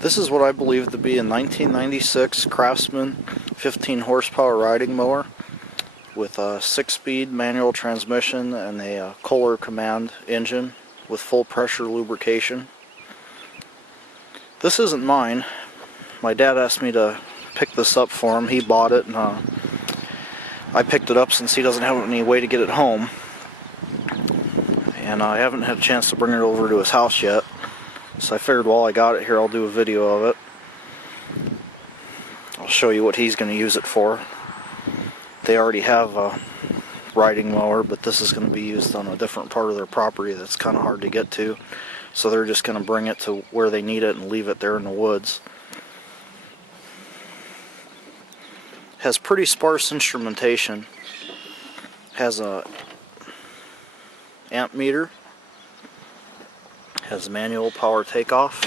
This is what I believe to be a 1996 Craftsman 15 horsepower riding mower with a 6-speed manual transmission and a Kohler command engine with full pressure lubrication. This isn't mine. My dad asked me to pick this up for him. He bought it, and I picked it up since he doesn't have any way to get it home. And I haven't had a chance to bring it over to his house yet. So I figured while I got it here, I'll do a video of it. I'll show you what he's going to use it for. They already have a riding mower, but this is going to be used on a different part of their property that's kind of hard to get to. So they're just going to bring it to where they need it and leave it there in the woods. Has pretty sparse instrumentation. Has a amp meter. Has manual power takeoff,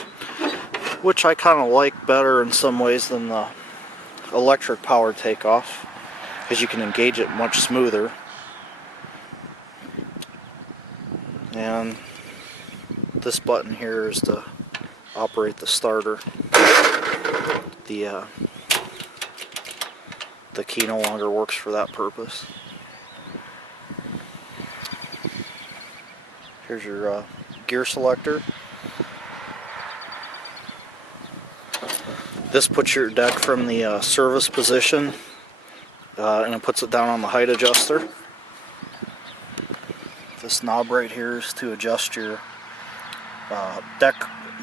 which I kind of like better in some ways than the electric power takeoff, because you can engage it much smoother. And this button here is to operate the starter. The key no longer works for that purpose. Here's your gear selector. This puts your deck from the service position and it puts it down on the height adjuster. This knob right here is to adjust your deck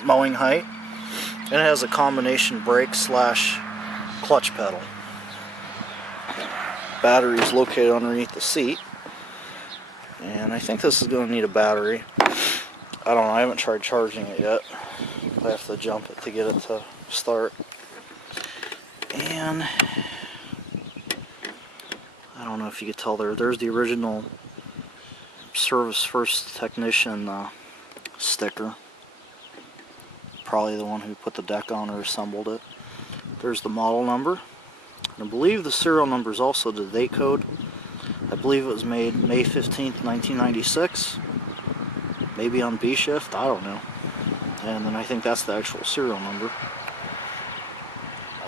mowing height, and it has a combination brake / clutch pedal. Battery is located underneath the seat, and I think this is going to need a battery. I don't know, I haven't tried charging it yet. I have to jump it to get it to start. And I don't know if you could tell there's the original Service First Technician sticker. Probably the one who put the deck on or assembled it. There's the model number. And I believe the serial number is also the date code. I believe it was made May 15th, 1996. Maybe on B shift, I don't know. And then I think that's the actual serial number.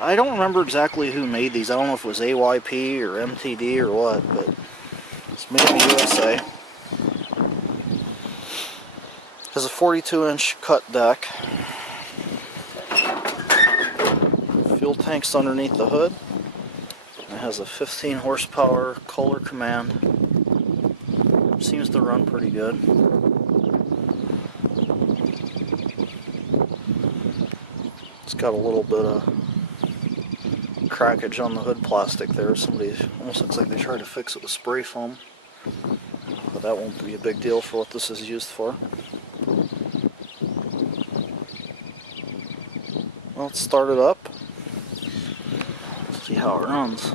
I don't remember exactly who made these. I don't know if it was AYP or MTD or what, but it's made in the USA. It has a 42-inch cut deck. Fuel tank's underneath the hood. It has a 15 horsepower Kohler command. Seems to run pretty good. It's got a little bit of crackage on the hood plastic there. Somebody almost looks like they tried to fix it with spray foam, but that won't be a big deal for what this is used for. Well, let's start it up. See how it runs.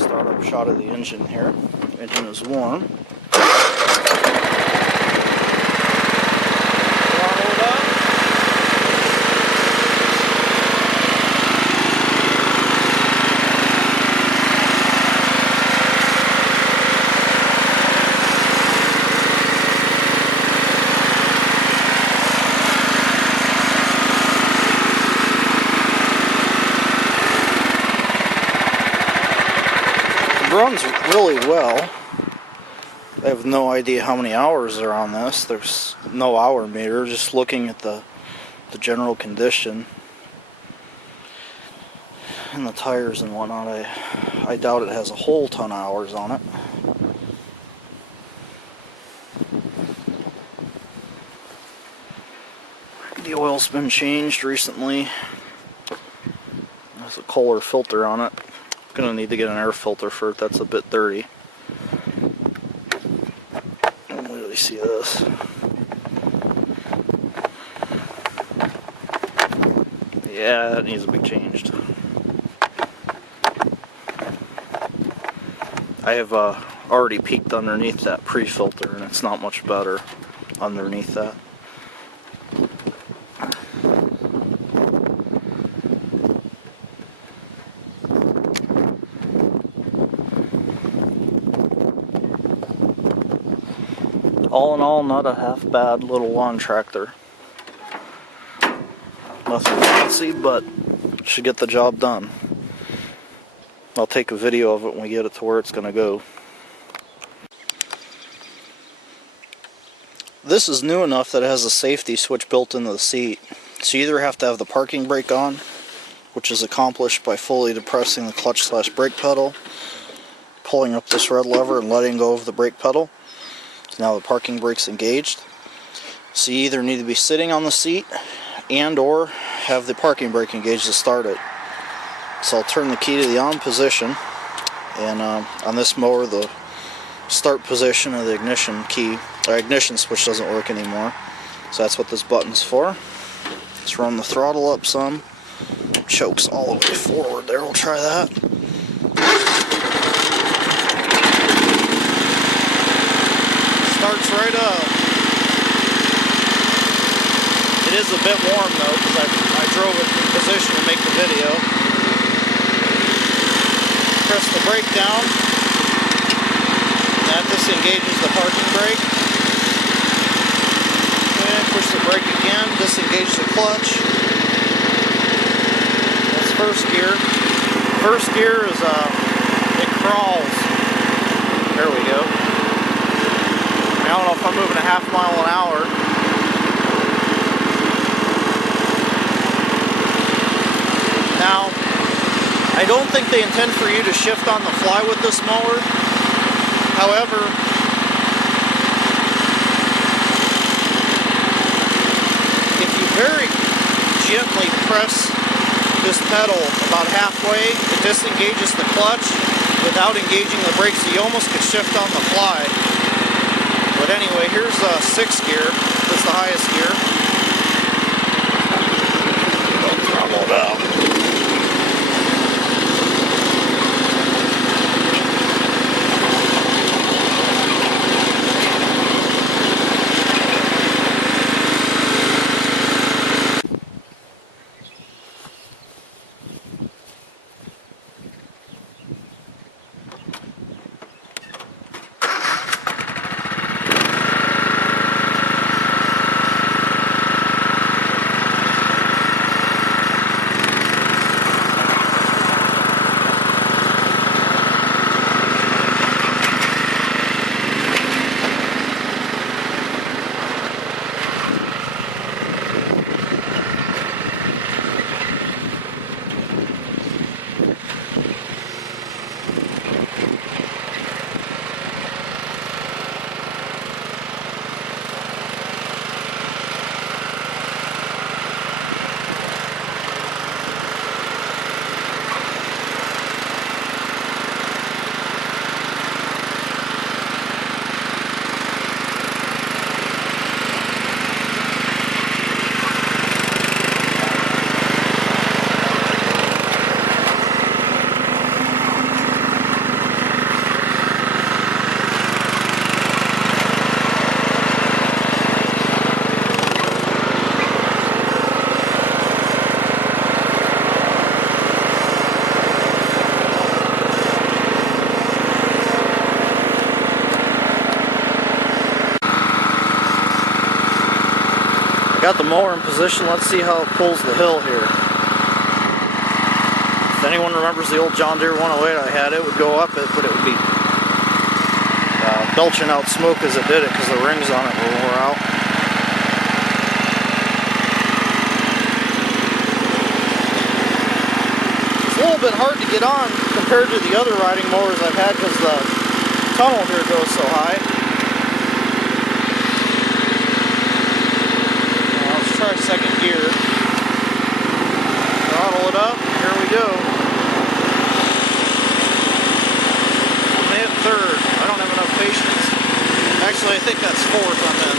Startup shot of the engine here. The engine is warm. Runs really well. I have no idea how many hours are on this. There's no hour meter, just looking at the general condition and the tires and whatnot. I doubt it has a whole ton of hours on it. The oil's been changed recently. There's a Kohler filter on it. Gonna need to get an air filter for it. That's a bit dirty. Let me really see this. Yeah, that needs to be changed. I have already peeked underneath that pre-filter, and it's not much better underneath that. All in all, not a half bad little lawn tractor. Nothing fancy, but should get the job done. I'll take a video of it when we get it to where it's going to go. This is new enough that it has a safety switch built into the seat. So you either have to have the parking brake on, which is accomplished by fully depressing the clutch/brake pedal, pulling up this red lever and letting go of the brake pedal. So now the parking brake's engaged. So you either need to be sitting on the seat and or have the parking brake engaged to start it. So I'll turn the key to the on position, and on this mower the start position of the ignition key, or ignition switch, doesn't work anymore. So that's what this button's for. Let's run the throttle up some. Chokes all the way forward there, we'll try that. Starts right up. It is a bit warm though, because I drove it in position to make the video. Press the brake down. That disengages the parking brake. And push the brake again, disengage the clutch. That's first gear. First gear is it crawls. There we go. I don't know if I'm moving a half mile an hour. Now, I don't think they intend for you to shift on the fly with this mower. However, if you very gently press this pedal about halfway, it disengages the clutch without engaging the brakes, so you almost could shift on the fly. But anyway, here's 6th gear. That's the highest gear. Throttle it out. Got the mower in position. Let's see how it pulls the hill here. If anyone remembers the old John Deere 108 I had, it would go up it, but it would be belching out smoke as it did it because the rings on it were wore out. It's a little bit hard to get on compared to the other riding mowers I've had because the tunnel here goes so high. Try 2nd gear. Throttle it up. Here we go. I'm gonna hit 3rd. I don't have enough patience. Actually, I think that's 4th I'm in.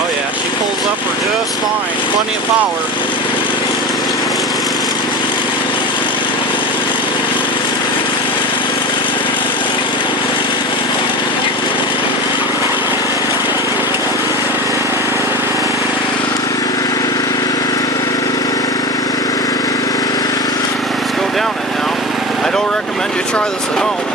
Oh yeah, she pulls up her just fine. Plenty of power. Down it now. I don't recommend you try this at home.